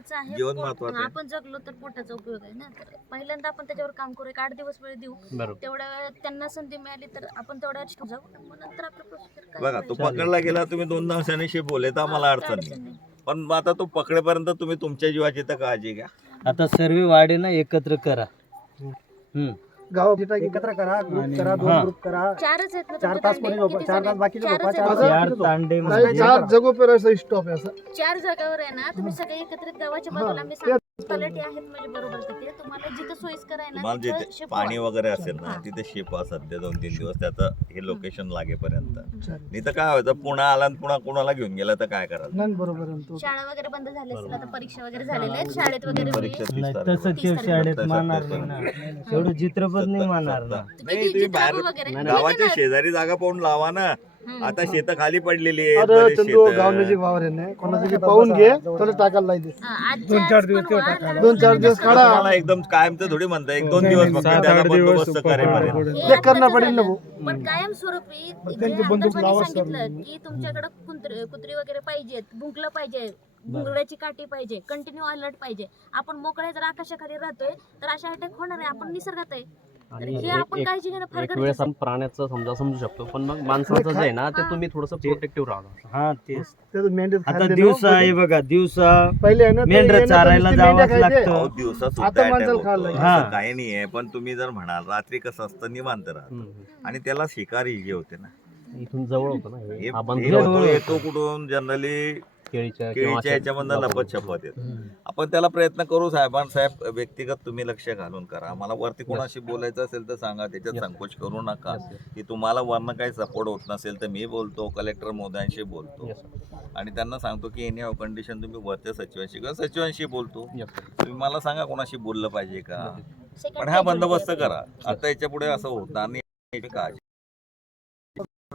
जीवन महत्वाचं आहे. आपण जगलो तर पोटाचा उपयोग आहे ना. तर पहिल्यांदा आपण त्याच्यावर काम करू. एक आठ दिवस वेळ देऊ. बरोबर. तेवढ्या वेळात त्यांना संधी मिळाली तर आपण तेवढ्या वेळात जाऊ. मग नंतर आपलं काय? बघा तो करायचं. पकडला गेला तुम्ही दोन दिवसांनी शिपवले तर आम्हाला हा, अडचण नाही. नाही. पण मग आता तो पकडेपर्यंत तुम्ही तुमच्या जीवाची तर काळजी घ्या. आता सर्व वाडे ना एकत्र करा. हम्म. गाव एकत्र करा ग्रुप करा दोन. ग्रुप करा चारच आहेत ना चार तास? कोणी झोपा चार तास झोपा आहेत चार तांडे. म्हणजे चार स्टॉप आहे असं चार जागावर आहे ना तुम्ही सगळे एकत्रित गावाच्या बाजूला आहेत म्हणजे बरोबर तिथे तुम्हाला जिथं सोयीस्कर आहे ना तुम्हाला तिथं जिथे शिकवा. पाणी वगैरे असेल ना हा. तिथे शिपा सध्या दोन तीन दिवस त्याचं हे लोकेशन लागेपर्यंत चालेल. नाही तर काय व्हायचं पुन्हा आला आणि पुन्हा कुणाला घेऊन गेला तर काय करायचं नाही बरोबर आहे तो शाळा वगैरे बंद झाली असेल आता परीक्षा वगैरे झालेल्या आहेत शाळेत वगैरे होईल. परीक्षा तीस नाही तारखेला. तसं ते शाळेत मानणार नाही ना एवढं चित्रपट नाही मानणार ना नाही किती तुम्ही बाहेर गावाच्या शेजारी जागा पाहून लावा ना. आता शेत खाली पडलेली आहेत अरे बरेच चंदू शेतं. गाव नजीक वावर आहे ना. कोणाचं की पाहून घे टाकायला पण वा, लहान दोन चार दिवस काढा. एकदम कायमचं थोडी म्हणता एक दोन दिवस फक्त त्याला बंदोबस्त करेपर्यंत. हे ते करणं पडेल ना झालं. भाऊ. पण कायमस्वरूपी जे सांगितलं की तुमच्याकडे कुत्री कुत्री वगैरे पाहिजेत भुंकलं पाहिजे भुंगड्याची काठी पाहिजे कंटिन्यू अलर्ट पाहिजे. आपण मोकळ्या जर आकाशाखाली राहतोय तर अशा अटॅक होणार आहे. आपण निसर्गात आहे. आणि हे एक- आपण एक- काळजी घेणं फार एक वेळेस गरजेचं आपण प्राण्याचं समजा समजू शकतो पण मग माणसाचं जे आहे ना ते तुम्ही थोडस प्रोटेक्टिव्ह राहा हा तेच त्याचं मेंढ्यात आता दिवसा. आहे बघा दिवसा पहिले आहे ना ते मेंढरं येणं तर चारायला नुसती मेंढ्या जावंच खायचे. लागतं. अहो, दिवसा आता सुद्धा attack माणसाला होतो. खायला लागेल. हा. काही नाही आहे पण तुम्ही जर म्हणाल रात्री कसं असतं निवांत राहत. आणि त्याला शिकार इजी होते ना इथून जवळ होतं ना हे हे. हा हे येतो कुठून जनरली केळीच्या किंवा केळीच्या अशा- ह्याच्यामधनं लपत छपत येत. आपण त्याला प्रयत्न करू साहेबां साहेब व्यक्तिगत तुम्ही लक्ष घालून करा. आम्हाला वरती कोणाशी बोलायचं असेल तर सांगा त्याच्यात Yes. संकोच करू नका. Yes. की तुम्हाला वरनं काही सपोर्ट होत नसेल तर मी बोलतो कलेक्टर मोदयांशी बोलतो. Yes, sir. आणि त्यांना सांगतो की एनी कंडिशन तुम्ही वरच्या सचिवांशी किंवा सचिवांशी बोलतो. Yes, sir. तुम्ही मला सांगा कोणाशी बोललं पाहिजे का? पण हा बंदोबस्त. करा. आता याच्यापुढे असं होणार नाही याची काळजी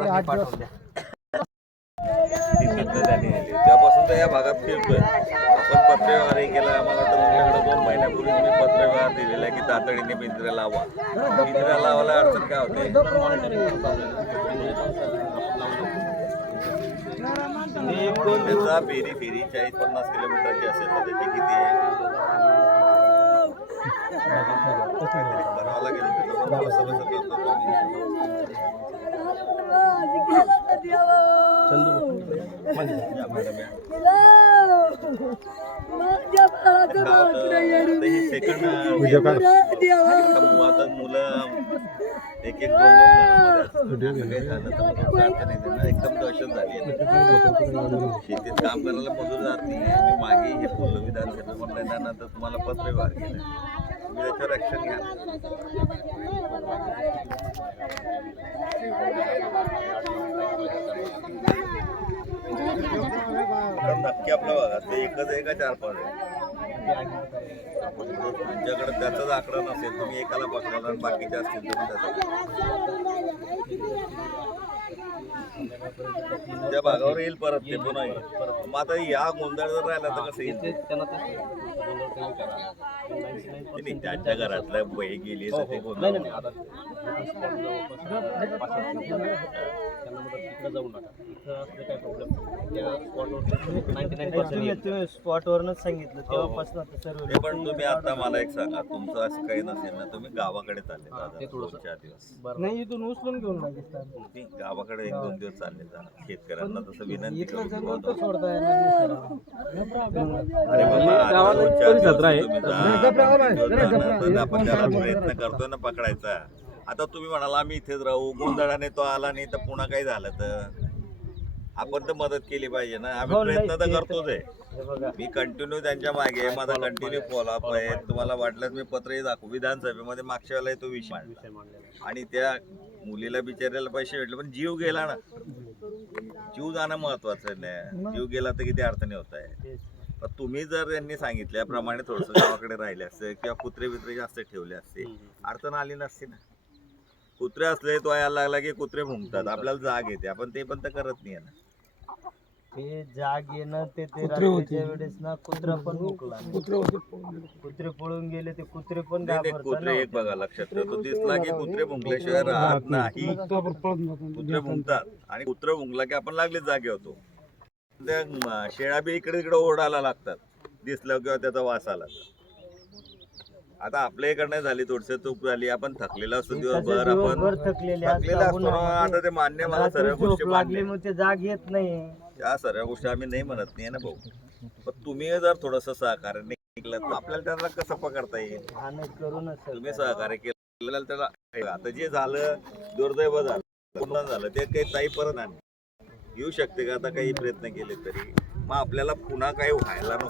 आठ दिवस. ती तिथनं त्यांनी नेली. त्यापासून तर या भागात फिरतोय. आपण पत्रव्यवहारही केला. आम्हाला तर तुमच्याकडे दोन महिन्यापूर्वी मी पत्रव्यवहार दिलेला आहे की तातडीने पिंजऱ्या लावा. पिंजऱ्या लावायला अडचण काय होते? त्याचा फेरी फेरी चाळीस पन्नास किलोमीटरची असेल तर त्याची किती आहे? करावं लागेल. त्याचा सगळं कसं मुलं एक एकदम दहशत झाली आहे. शेतीत काम करायला मजूर जात नाही मागे हे बोललो विधानसभेमध्ये त्यांना तर तुम्हाला पत्र व्यवहार केलं तुम्ही त्याच्यावर ऍक्शन घ्या नक्की आपल्या भागात ते एकच आहे का चार पाच आहे? तुमच्याकडे त्याचाच आकडा नसेल तुम्ही एकाला पकडाल आणि बाकीचे असतील तुम्ही त्याचा. त्या भागावर येईल परत ते पुन्हा येईल. मग आता या गोंधळ जर राहिला तर कसं येईल? करा. नाही, त्यांच्या घरातल्या वही गेली तर ते नाही गोंधळ स्पॉटवरच सांगितलं तेव्हापासून आता सर्व ते पण तुम्ही आता मला एक सांगा तुमचं असं काही नसेल ना तुम्ही गावाकडे चालले हा, थोडंसं. दोन चार दिवस नाही इथून उचलून घेऊन तुम्ही गावाकडे एक दोन दिवस चालले जा शेतकऱ्यांना तसं विनंती इथलं करून जंगल बोलतो. तर सोडता येणार नाही सर. अरे बाबा, आता गावात दोन चार दिवस. तुम्ही जा. आपण त्याला प्रयत्न करतोय ना पकडायचा. आता तुम्ही म्हणाला आम्ही इथेच राहू. गोंधळाने तो आला नाही तर पुन्हा काही झालं तर? आपण तर मदत केली पाहिजे ना. आम्ही हो, प्रयत्न तर करतोच आहे. हे बघा. मी कंटिन्यू त्यांच्या मागे आहे. माझा कंटिन्यू फॉलोअप आहे. तुम्हाला वाटलं मी पत्रही दाखवू. विधानसभेमध्ये मागच्या वेळेला तो विषय मांडला. आणि त्या मुलीला बिचारायला पैसे भेटले. पण जीव गेला ना. जीव जाणं महत्वाचं नाही जीव गेला तर किती अडचणी होत आहे तुम्ही जर यांनी सांगितल्याप्रमाणे थोडस गावाकडे राहिले असते किंवा कुत्रे बित्रे जास्त ठेवले असते अडचण आली नसती ना. कुत्रे असले तो यायला लागला की कुत्रे भुंकतात आपल्याला जाग येते आपण ते पण तर करत नाही ना. ते जाग येणं ते. रात्रीच्या वेळेस ना कुत्रा पण मुकला कुत्रे पळून गेले. ते कुत्रे पण कुत्रे एक. बघा लक्षात ठेवा. तो दिसला की कुत्रे भुंकल्याशिवाय राहत नाही. कुत्रे भुंकतात. आणि कुत्र भुंकला की आपण लागले जागे होतो. त्या म, शेळ्या बी इकडे इकडे ओरडायला लागतात. दिसलं किंवा त्याचा वास आला. आता आपल्या इकडनं झाली थोडस चूक झाली. आपण थकलेलो असतो दिवसभर आपण थकलेले असतो. ना. आता ते मान्य मला सर्व गोष्टी मान्य मग ते जाग येत नाही. त्या सर्व गोष्टी आम्ही नाही म्हणत नाही ना भाऊ? पण तुम्ही जर थोडस सहकार्य नाही केलं तर आपल्याला त्याला कसं पकडता येईल? हा नाही करूनच सर. तुम्ही सहकार्य केलं त्याला आता जे झालं दुर्दैव झालं पूर्ण झालं ते काही ताई परत आण येऊ शकते का? आता काही प्रयत्न केले तरी. मग आपल्याला पुन्हा काही व्हायला नको.